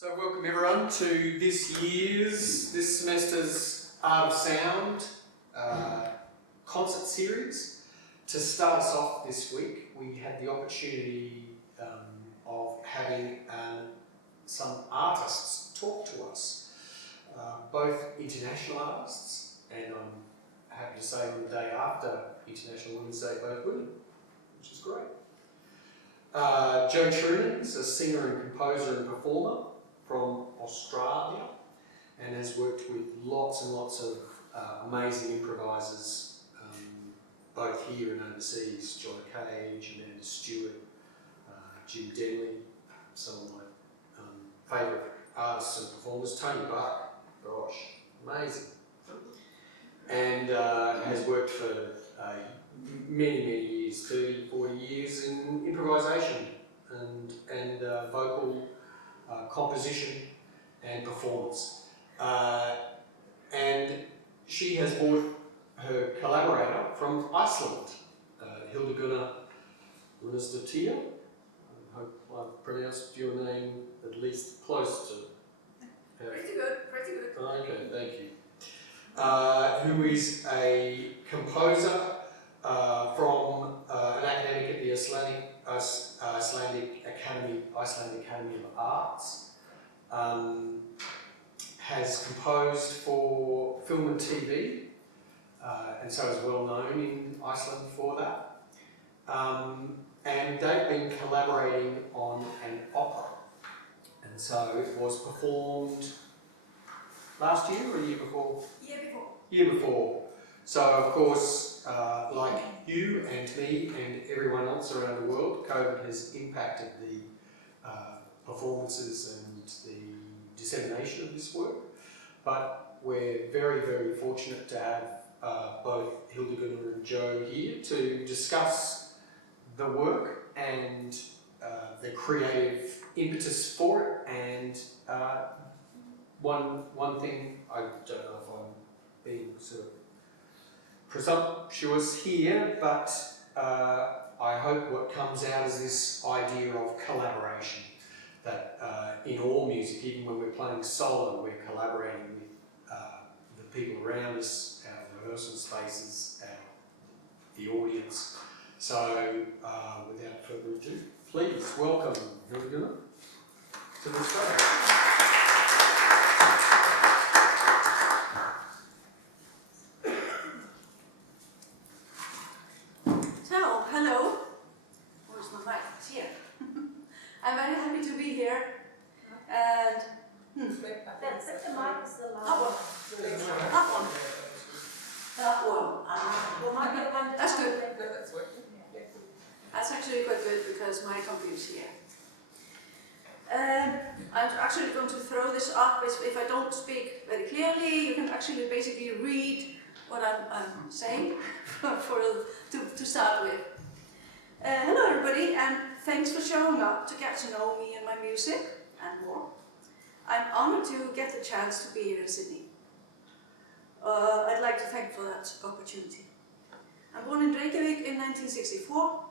So welcome everyone to this semester's Art of Sound concert series. To start us off this week, we had the opportunity of having some artists talk to us, both international artists, and I'm happy to say on the day after International Women's Day, both women, which is great. Jo Truman is a singer and composer and performer from Australia and has worked with lots and lots of amazing improvisers, both here and overseas. John Cage, Amanda Stewart, Jim Denley, some of my favourite artists and performers. Tony Buck, gosh, amazing. And has worked for many years, 30, 40 years in improvisation and vocal composition and performance. And she has brought her collaborator from Iceland, Hildigunnur Ru. I hope I've pronounced your name at least close to. Pretty good. Okay, thank you. Who is a composer from an academic at the Icelandic Academy of Arts. Has composed for film and TV, and so is well known in Iceland for that. And they've been collaborating on an opera, and so it was performed last year or the year before? Year before. So of course, like you and me and everyone else around the world, COVID has impacted the performances and the dissemination of this work. But we're very fortunate to have both Hildigunnur and Jo here to discuss the work and the creative impetus for it. And one thing, I don't know if I'm being sort of presumptuous here, but I hope what comes out is this idea of collaboration, that in all music, even when we're playing solo, we're collaborating with the people around us, our rehearsal spaces, the audience. So without further ado, please welcome Hildigunnur to the stage. Hello. Where's my mic? It's here. I'm very happy to be here. And The mic is the loud that one. That's good. That's actually quite good because my computer's here. I'm actually going to throw this up. If I don't speak very clearly, you can actually basically read what I'm saying to start with. Hello everybody, and thanks for showing up to get to know me and my music and more. I'm honoured to get the chance to be here in Sydney. I'd like to thank for that opportunity. I'm born in Reykjavik in 1964,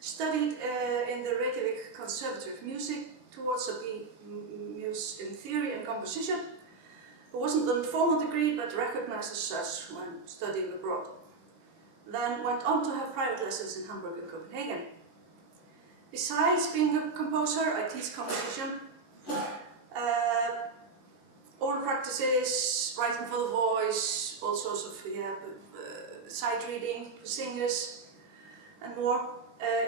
studied in the Reykjavik Conservatory of Music towards a B.Mus in theory and composition. It wasn't a formal degree, but recognized as such when studying abroad. Then went on to have private lessons in Hamburg and Copenhagen. Besides being a composer, I teach composition, oral practices, writing for the voice, all sorts of sight reading for singers and more.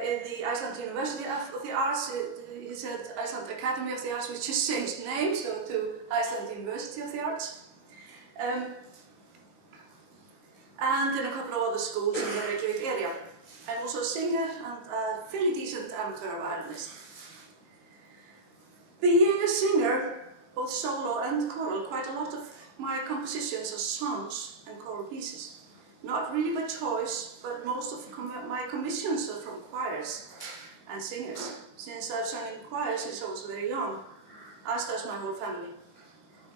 In the Iceland University of the Arts, he said Iceland Academy of the Arts, which just changed name, so to Iceland University of the Arts. And in a couple of other schools in the Reykjavik area. I'm also a singer and a fairly decent amateur violinist. Being a singer, both solo and choral, quite a lot of my compositions are songs and choral pieces. Not really by choice, but most of my commissions are from choirs and singers, since I've sung in choirs since I was very young, as does my whole family.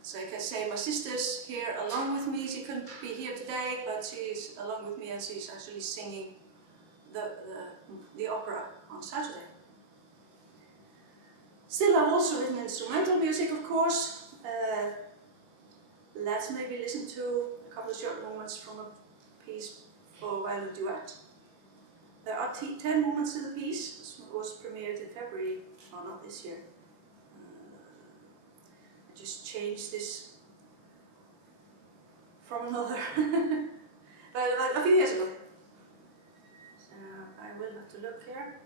So I can say my sister's here along with me. She couldn't be here today, but she's along with me and she's actually singing the opera on Saturday. Still, I've also written instrumental music, of course. Let's maybe listen to a couple of short moments from a piece for violin duet. There are 10 movements in the piece. This was premiered in February, or not this year. I just changed this from another, but a few years ago. So I will have to look here.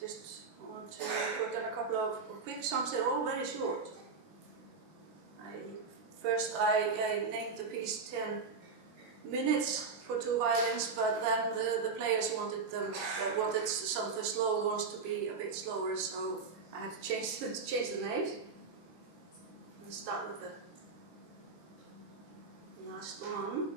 Just want to put on a couple of quick songs. They're all very short. First I named the piece 10 minutes for 2 violins, but then the players wanted some of the slow ones to be a bit slower, so I had to change the names. Let's start with the last one.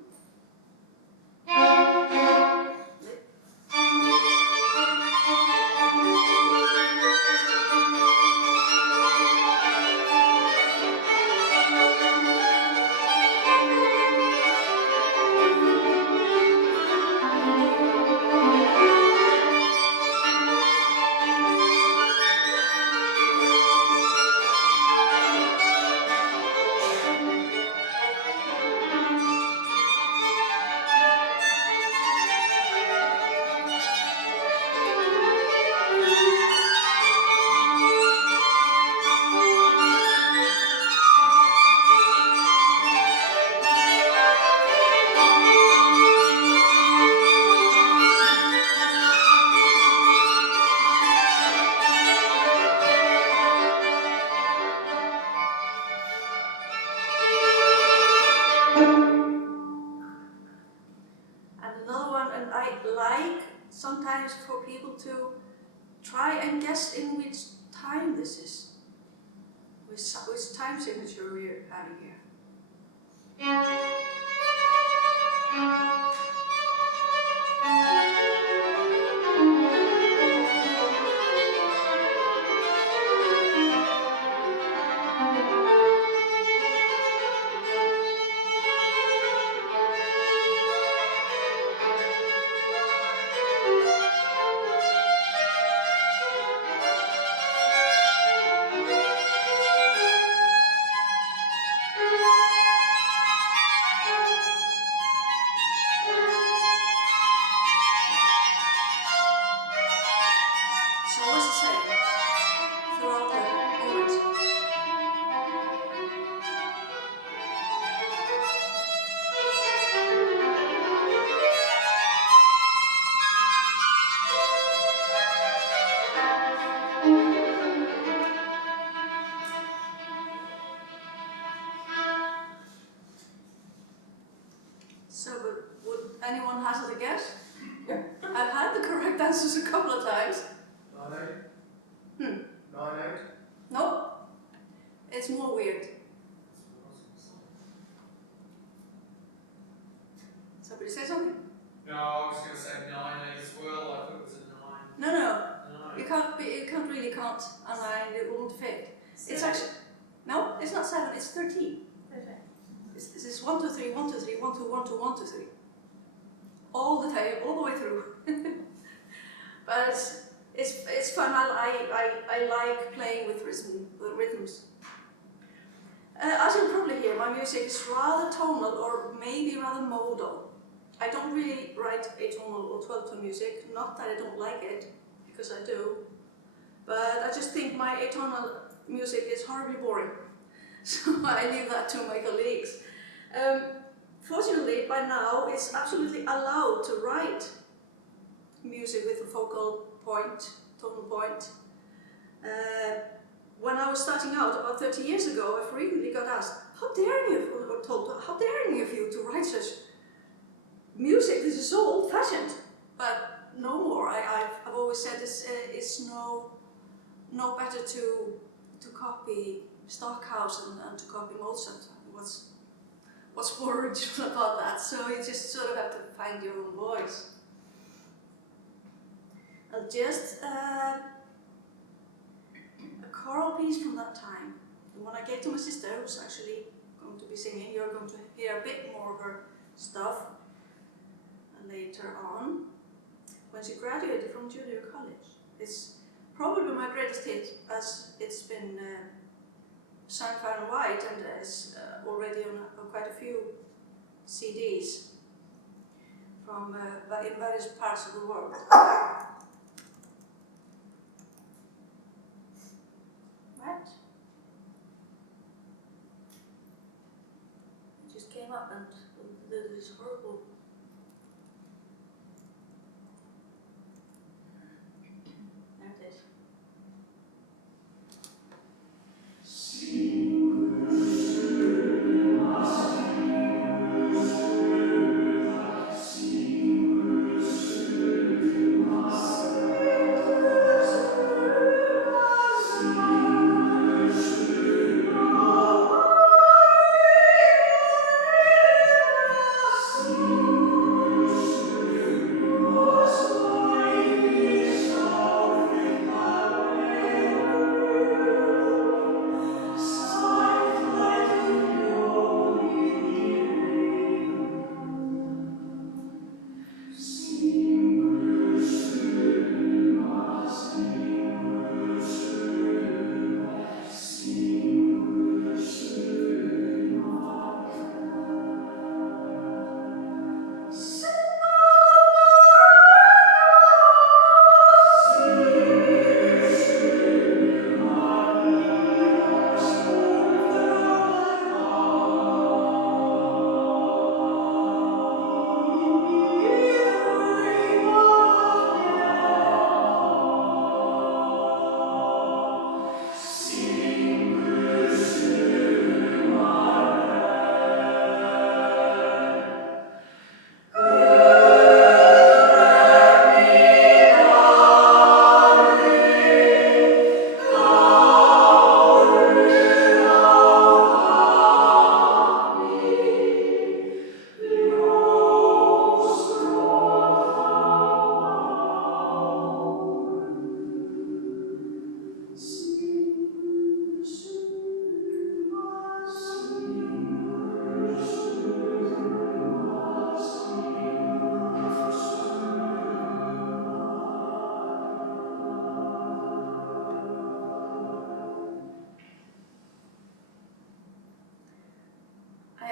Sometimes for people to try and guess in which time this is, which time signature we're having here. Anyone hazard a guess? Yeah. I've had the correct answers a couple of times. 9/8. Hmm. 9/8. No. It's more weird. Somebody say something? No, I was going to say 9/8 as well. I thought it was a 9. No. No. You can't really count a 9. It won't fit. It's actually no. It's not 7. It's 13. This is 1 2 3 1 2 3 1 2 1 2 1 2 3. All the time, all the way through. But it's fun. I like playing with rhythms. As you probably hear, my music is rather tonal or maybe rather modal. I don't really write atonal or 12-tone music. Not that I don't like it, because I do. But I just think my atonal music is horribly boring. So I leave that to my colleagues. Fortunately, by now, it's absolutely allowed to write music with a focal point, tonal point. When I was starting out about 30 years ago, I frequently got asked, how daring of you to write such music? This is so old-fashioned. But no more. I've always said it's no better to copy Stockhouse and to copy Mozart. What's more original about that? So you just sort of have to find your own voice. I'll just choral piece from that time. And when I get to my sister, who's actually going to be singing, you're going to hear a bit more of her stuff later on, when she graduated from junior college. It's probably my greatest hit, as it's been sung far and wide and is already on quite a few CDs from in various parts of the world. Right? It just came up and did this horrible. There it is.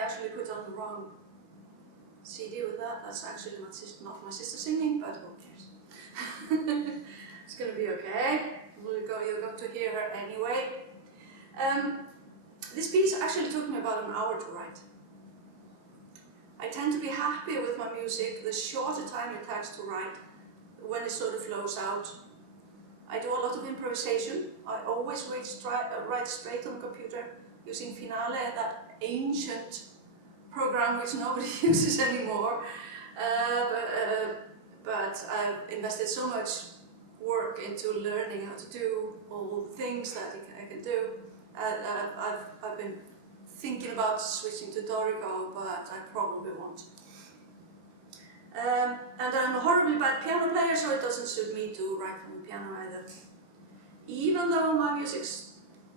Actually put on the wrong CD with that. That's actually not my sister singing, but who cares? It's going to be okay. You're going to hear her anyway. This piece actually took me about an hour to write. I tend to be happier with my music the shorter time it takes to write, when it sort of flows out. I do a lot of improvisation. I always write straight on the computer using Finale, that ancient program which nobody uses anymore. But I've invested so much work into learning how to do all the things that I can do. I've been thinking about switching to Dorico, but I probably won't. And I'm a horribly bad piano player, so it doesn't suit me to write from the piano either. Even though my music's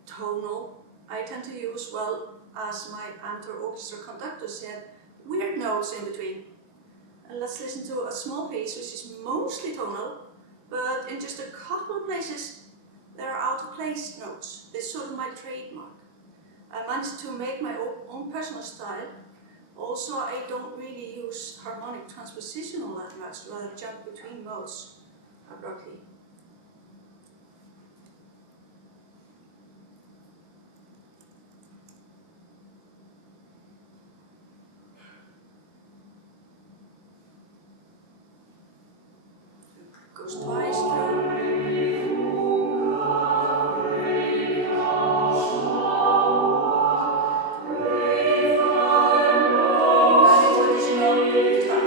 tonal, I tend to use, well, as my amateur orchestra conductor said, weird notes in between. And let's listen to a small piece which is mostly tonal, but in just a couple of places there are out of place notes. It's sort of my trademark. I managed to make my own personal style. Also, I don't really use harmonic transposition all that much, rather jump between modes abruptly. Goes twice through. Very traditional guitar.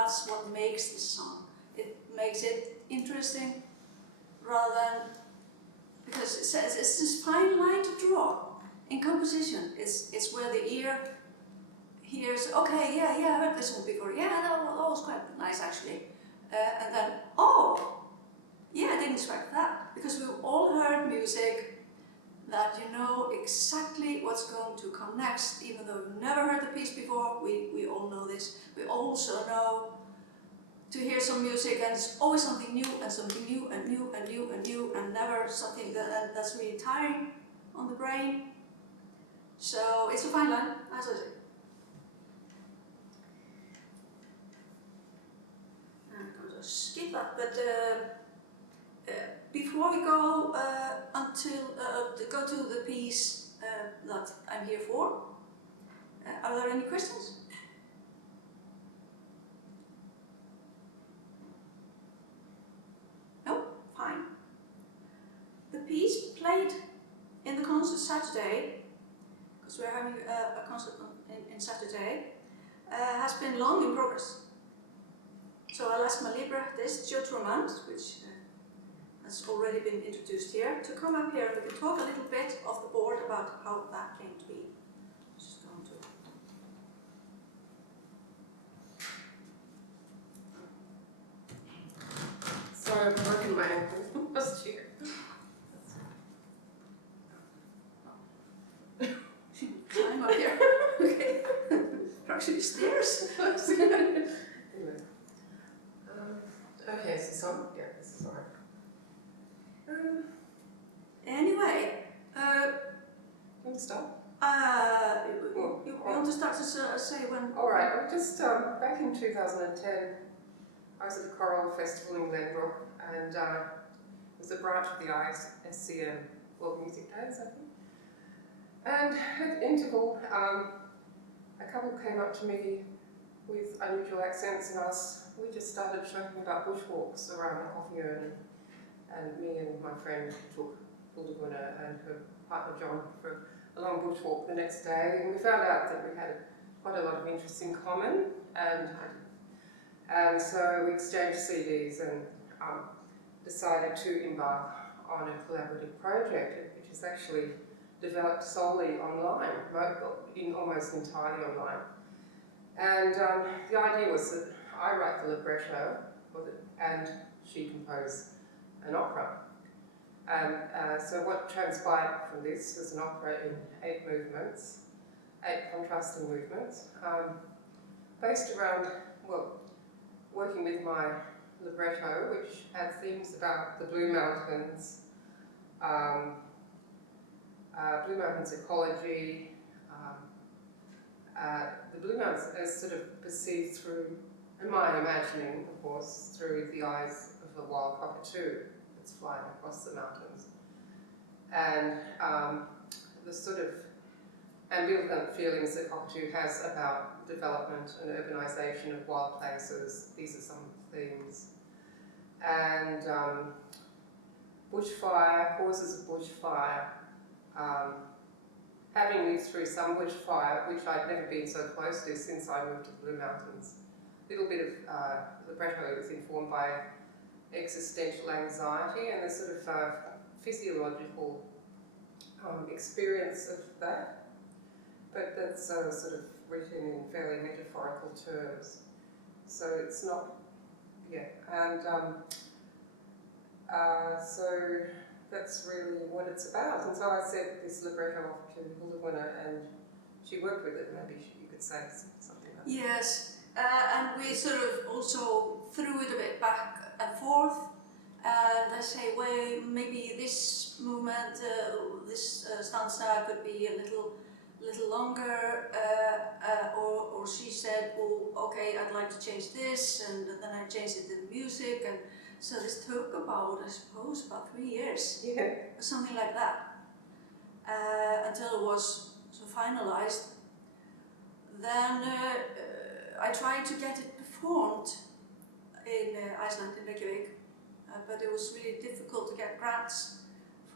that's what makes this song. It makes it interesting rather than, because it says it's this fine line to draw in composition. It's where the ear hears, okay, yeah, I heard this one before, yeah, that was quite nice actually. And then, oh, yeah, I didn't expect that, because we've all heard music that you know exactly what's going to come next, even though we've never heard the piece before. We all know this. We also know to hear some music and it's always something new and something new and new and new and new and never something that's really tiring on the brain. So it's a fine line, as I say. I'm going to skip that, but before we go go to the piece that I'm here for, are there any questions? No? Fine. The piece played in the concert Saturday, because we're having a concert in Saturday, has been long in progress. So I'll ask my librettist, Jo Truman, which has already been introduced here, to come up here and we can talk a little bit off the board about how that came to be. Just going to. Sorry, I've broken my ankle last year. Climb up here. Okay. Actually stairs. Anyway. Okay, so some, yeah, this is alright. Anyway, You want to start? you want to start to say when? Alright, I'm just, back in 2010, I was at the Choral Festival in Glenbrook, and it was a branch of the ISCM World Music Days, I think. And at interval, a couple came up to me with unusual accents and we just started talking about bushwalks around the coffee urn. And me and my friend took Hildigunnur and her partner John for a long bushwalk the next day, and we found out that we had quite a lot of interests in common, and so we exchanged CDs and decided to embark on a collaborative project, which is actually developed solely online, almost entirely online. And the idea was that I write the libretto, and she composed an opera. And so what transpired from this was an opera in 8 movements, 8 contrasting movements, based around, well, working with my libretto, which had themes about the Blue Mountains, Blue Mountains ecology, the Blue Mountains as sort of perceived through, in my imagining, of course, through the eyes of a wild cockatoo that's flying across the mountains. And the sort of ambivalent feelings that cockatoo has about development and urbanisation of wild places. These are some themes. And bushfire, causes of bushfire. Having lived through some bushfire, which I'd never been so close to since I moved to the Blue Mountains, a little bit of libretto was informed by existential anxiety and the sort of physiological experience of that, but that's sort of written in fairly metaphorical terms. So it's not, yeah, and so that's really what it's about. And so I sent this libretto off to Hildigunnur, and she worked with it. Maybe you could say something about it. Yes, and we sort of also threw it a bit back and forth. And I say, well, maybe this movement, this stanza could be a little longer, or she said, well, okay, I'd like to change this, and then I changed it in music, and so this took about, I suppose, about 3 years, Yeah. something like that, until it was so finalized. Then I tried to get it performed in Iceland, in Reykjavik, but it was really difficult to get grants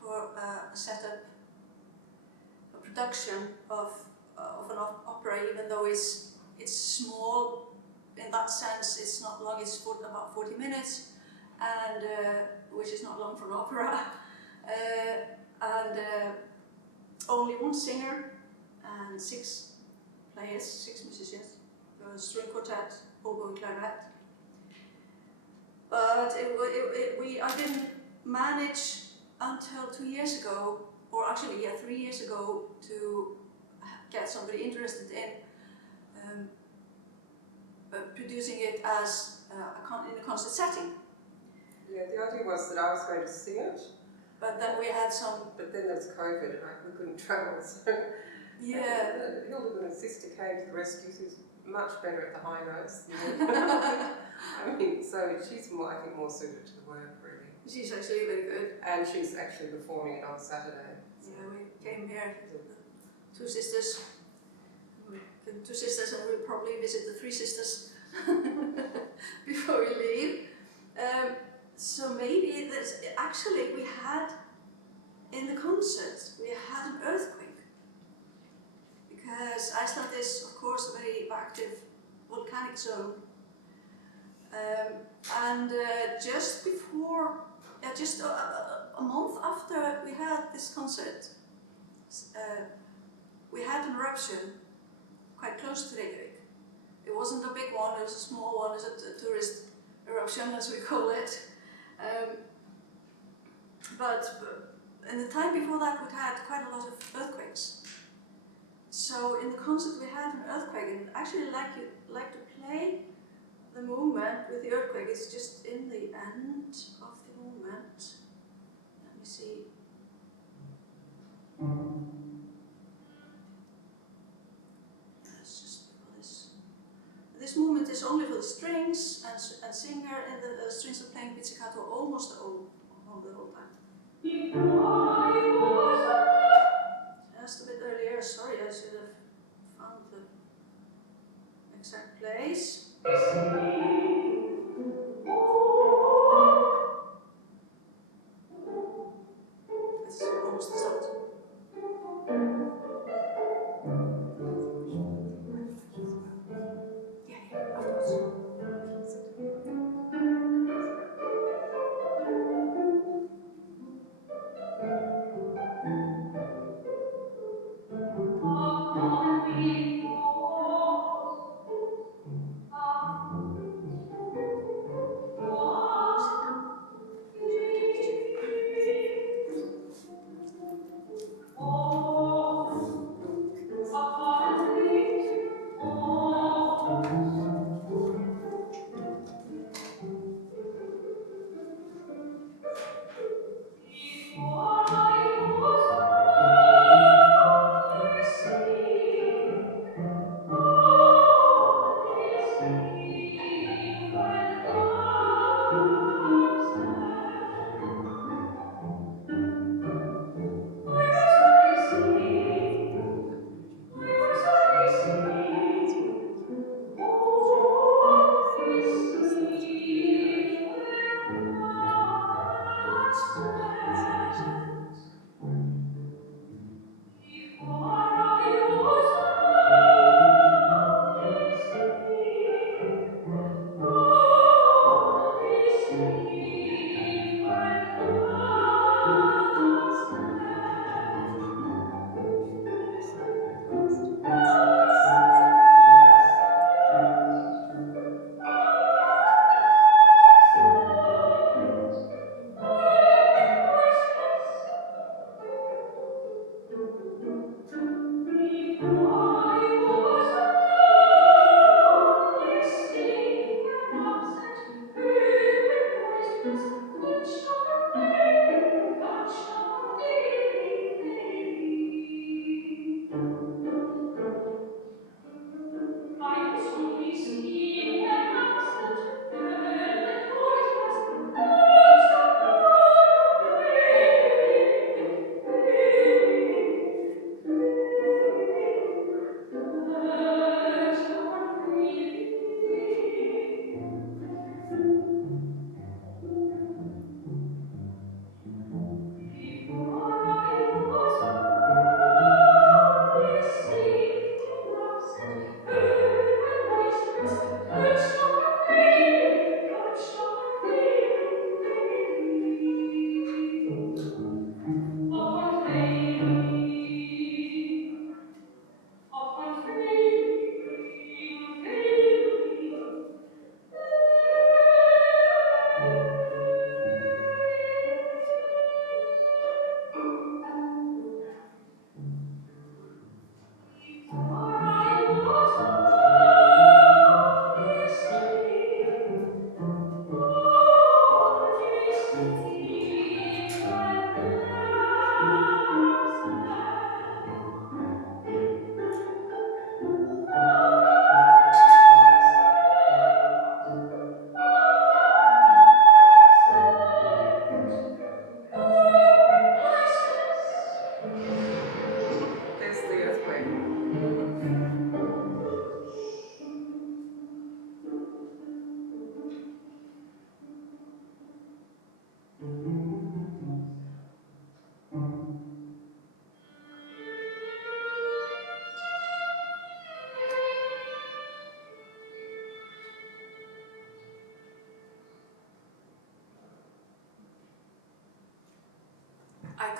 for a setup, a production of an opera, even though it's small in that sense, it's not long. It's about 40 minutes, and which is not long for an opera. Only one singer and 6 players, 6 musicians, string quartet, oboe and clarinet. But I didn't manage until 2 years ago, or actually, yeah, 3 years ago, to get somebody interested in producing it as in a concert setting. Yeah, the idea was that I was going to sing it, But then we had some, but then there was COVID and we couldn't travel, so yeah, Hildigunnur's sister came to the rescue. She's much better at the high notes than me. I mean, so she's more, I think, more suited to the work, really. she's actually very good. And she's actually performing it on Saturday. Yeah, we came here, the 2 sisters. The 2 sisters, and we'll probably visit the 3 sisters before we leave. So maybe there's actually we had in the concert we had an earthquake, because Iceland is of course a very active volcanic zone, and just before, just a month after we had this concert, we had an eruption quite close to Reykjavik. It wasn't a big one, it was a small one, it was a tourist eruption, as we call it. But in the time before that, we'd had quite a lot of earthquakes. So in the concert, we had an earthquake, and actually like to play the movement with the earthquake. It's just in the end of the movement. Let me see. Let's just for this. This movement is only for the strings and singer, and the strings are playing pizzicato almost all the whole time. Just a bit earlier, sorry, I should have found the exact place. It's almost the start. Yeah, afterwards.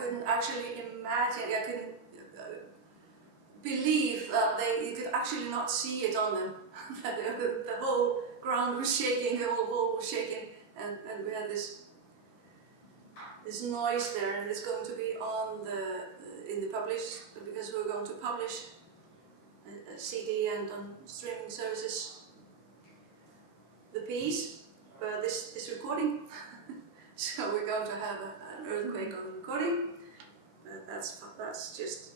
couldn't actually imagine, I couldn't believe that you could actually not see it on them. That the whole ground was shaking, the whole wall was shaking, and we had this noise there, and it's going to be on in the publish, because we're going to publish a CD and on streaming services the piece, but this recording. So we're going to have an earthquake on the recording. That's just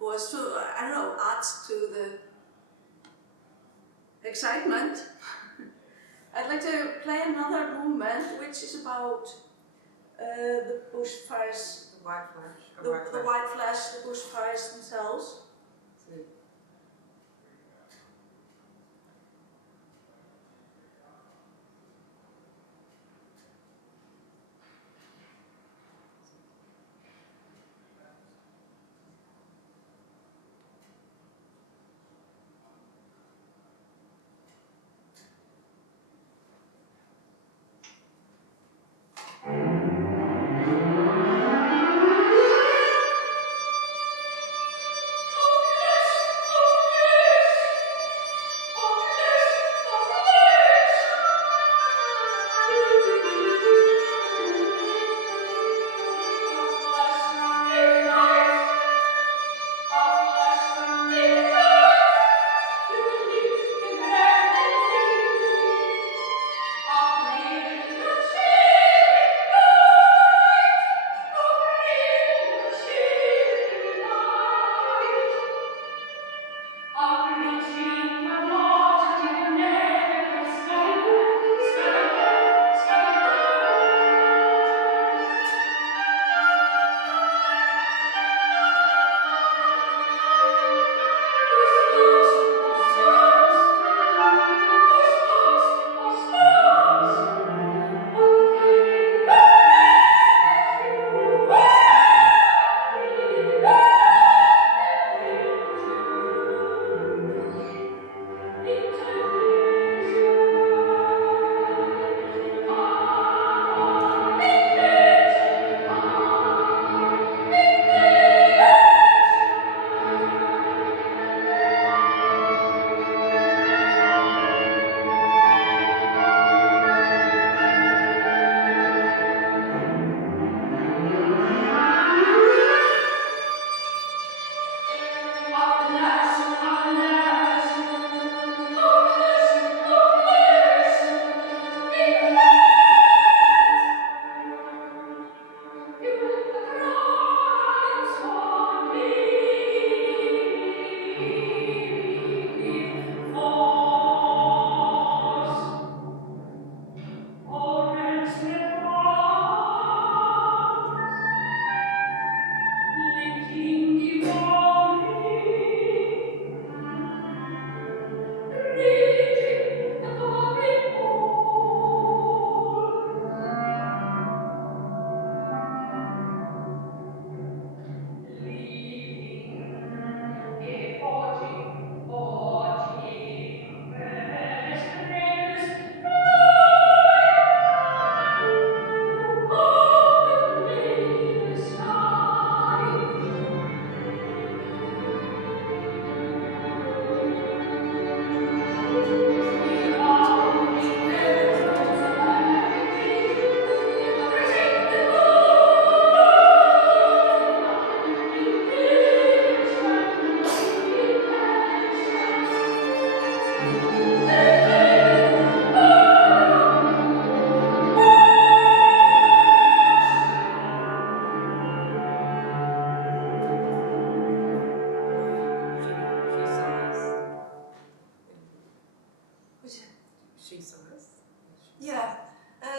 was to, I don't know, adds to the excitement. I'd like to play another movement, which is about the bushfires, The white flash. the white flash, the bushfires themselves.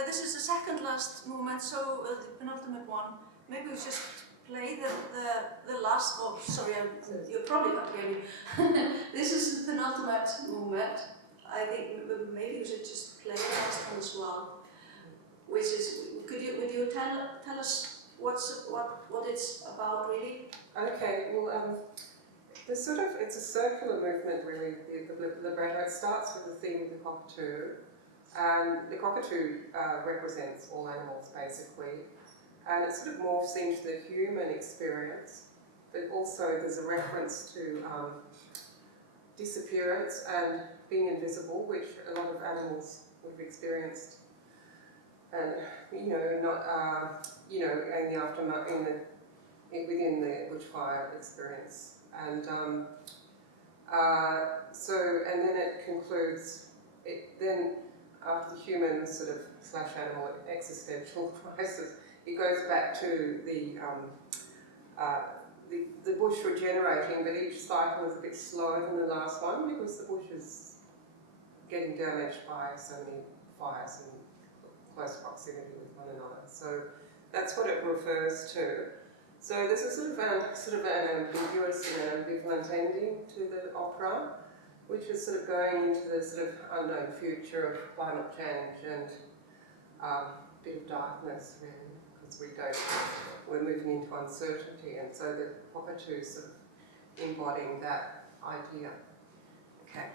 This is the second last movement, so the penultimate one. Maybe we just play the last. Oh, sorry, you probably can't hear me. This is the penultimate movement. I think maybe we should just play the last one as well. Which is, would you tell us what it's about really? Okay, well, it's a circular movement really, the libretto. It starts with the theme of the cockatoo. The cockatoo represents all animals basically, and it sort of morphs into the human experience, but also there's a reference to disappearance and being invisible, which a lot of animals would have experienced, and in the aftermath, within the bushfire experience, and and then it concludes. Then after the human sort of / animal existential crisis, it goes back to the bush regenerating, but each cycle is a bit slower than the last one because the bush is getting damaged by so many fires in close proximity with one another. So that's what it refers to. So there's a sort of an ambiguous and ambivalent ending to the opera, which is sort of going into the sort of unknown future of climate change and a bit of darkness, really, because we're moving into uncertainty, and so the cockatoo is sort of embodying that idea. Okay.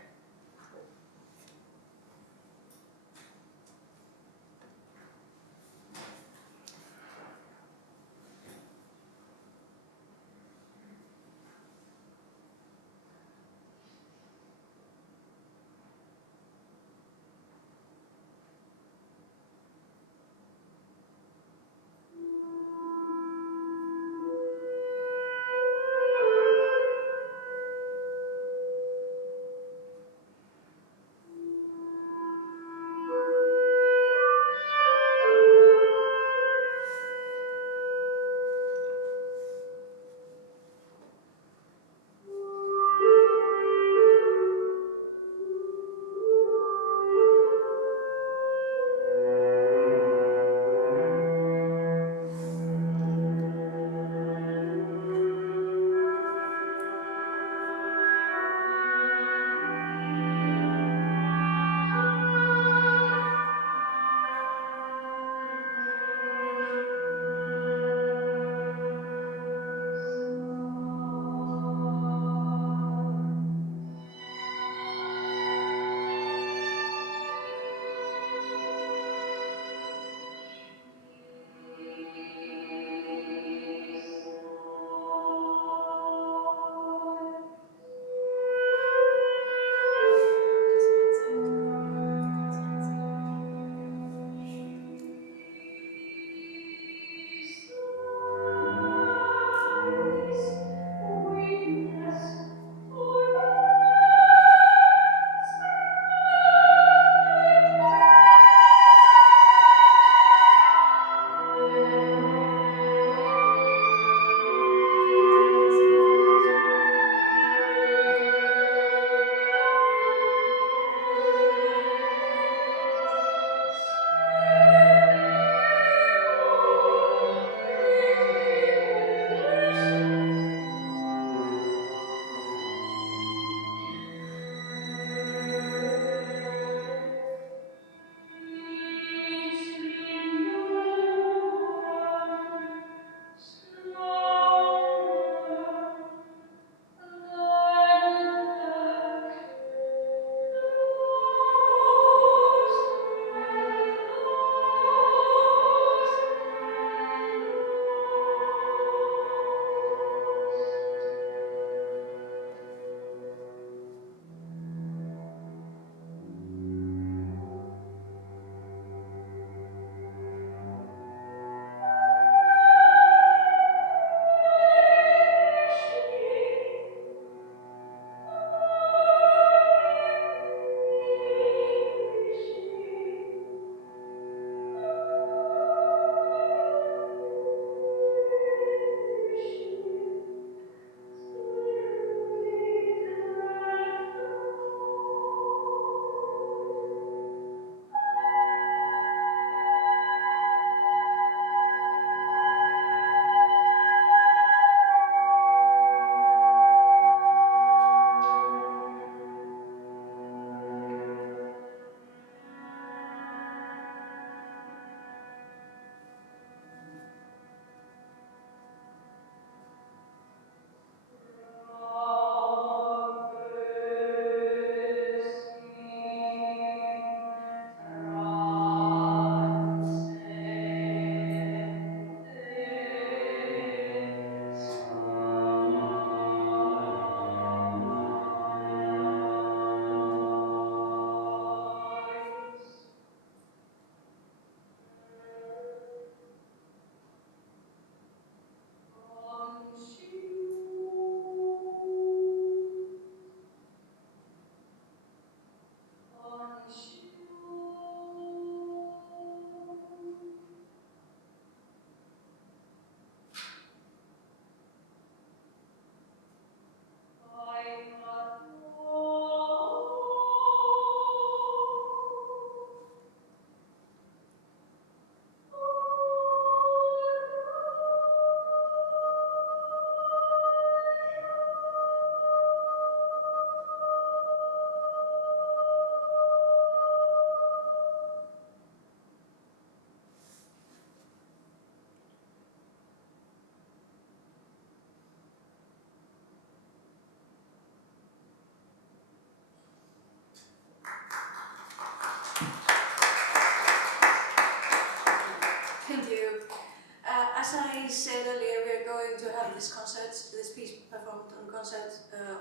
as I said earlier, we are going to have this concert, this piece performed on concert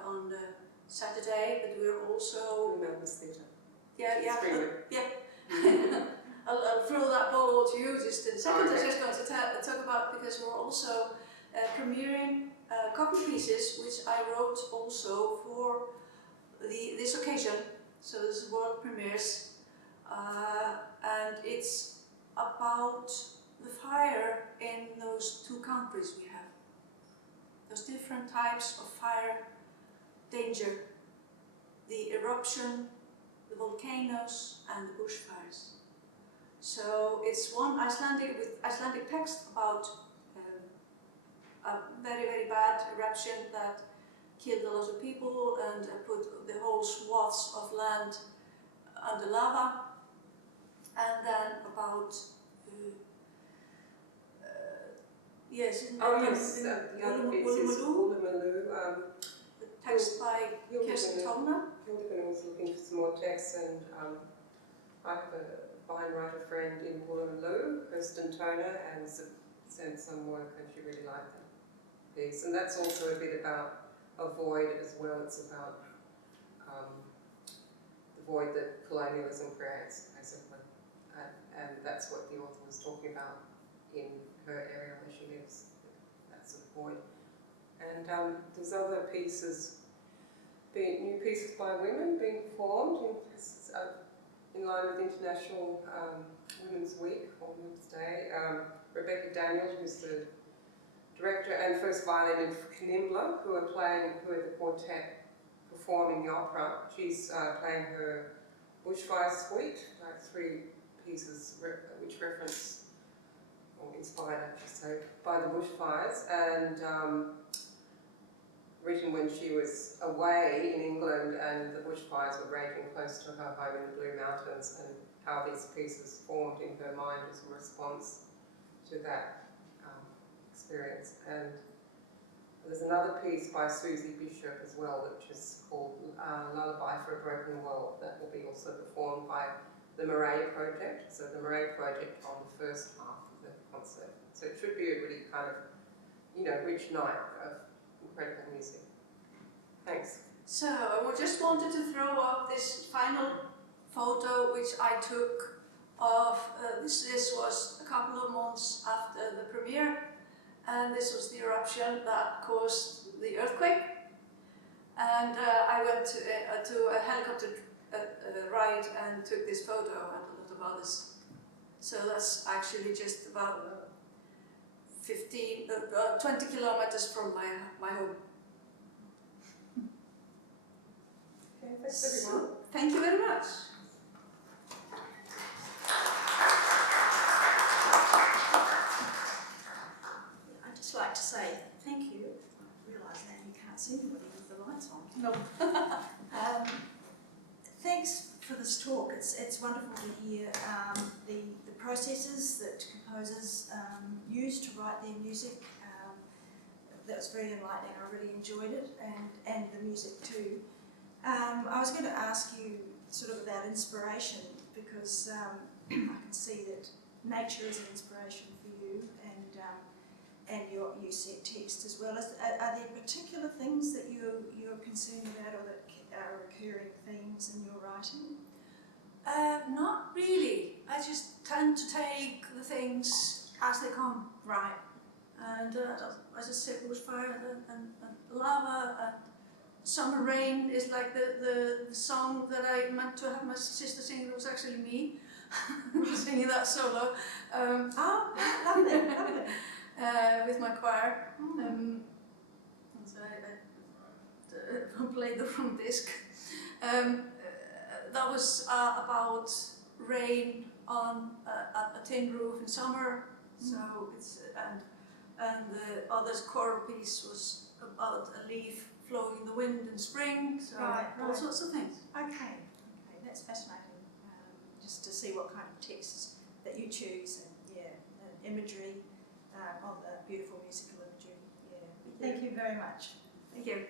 on Saturday, but we're also Remembrance Theatre. I'll throw that ball over to you just in a second. Okay. I was just going to talk about, because we're also premiering copy pieces which I wrote also for this occasion. So this is world premieres, and it's about the fire in those two countries we have. Those different types of fire danger, the eruption, the volcanoes, and the bushfires. So it's one Icelandic with Icelandic text about a very, very bad eruption that killed a lot of people and put the whole swaths of land under lava. And then about The other piece is Hildigunnur Ru. the text by Kirsten Toner. Hildigunnur was looking for some more text, and I have a fine writer friend in Hildigunnur Ru, Kirsten Toner, and sent some work, and she really liked that piece. And that's also a bit about a void as well. It's about the void that colonialism creates, basically. And that's what the author was talking about in her area where she lives, that sort of void. And there's other pieces, new pieces by women being performed in line with International Women's Week, or Women's Day. Rebecca Daniels, who's the director and first violin in Knimbla, who are the quartet performing the opera. She's playing her bushfire suite, like 3 pieces which reference, or inspired, I should say, by the bushfires, and written when she was away in England and the bushfires were raging close to her home in the Blue Mountains, and how these pieces formed in her mind as a response to that experience. And there's another piece by Susie Bishop as well, which is called Lullaby for a Broken World, that will be also performed by the Murray Project. So the Murray Project on the first half of the concert. So it should be a really kind of, rich night of incredible music. Thanks. So I just wanted to throw up this final photo which I took of, this was a couple of months after the premiere, and this was the eruption that caused the earthquake. And I went to a helicopter ride and took this photo and a lot of others. So that's actually just about 20 kilometers from my home. Okay, thanks everyone. Thank you very much. I'd just like to say thank you. I realise now you can't see anybody with the lights on. No. Thanks for this talk. It's wonderful to hear the processes that composers use to write their music. That was very enlightening. I really enjoyed it, and the music too. I was going to ask you sort of about inspiration, because I can see that nature is an inspiration for you, and you set text as well. Are there particular things that you're concerned about, or that are recurring themes in your writing? Not really. I just tend to take the things as they come. Right. And as I said, bushfire and lava and summer rain is like the song that I meant to have my sister sing. It was actually me singing that solo. Lovely, lovely. With my choir. And so I played the front disc. That was about rain on a tin roof in summer. So it's and the other choral piece was about a leaf flowing in the wind in spring. So all sorts of things. Okay, that's fascinating. Just to see what kind of texts that you choose, and imagery of beautiful musical imagery. Yeah. Thank you very much. Thank you.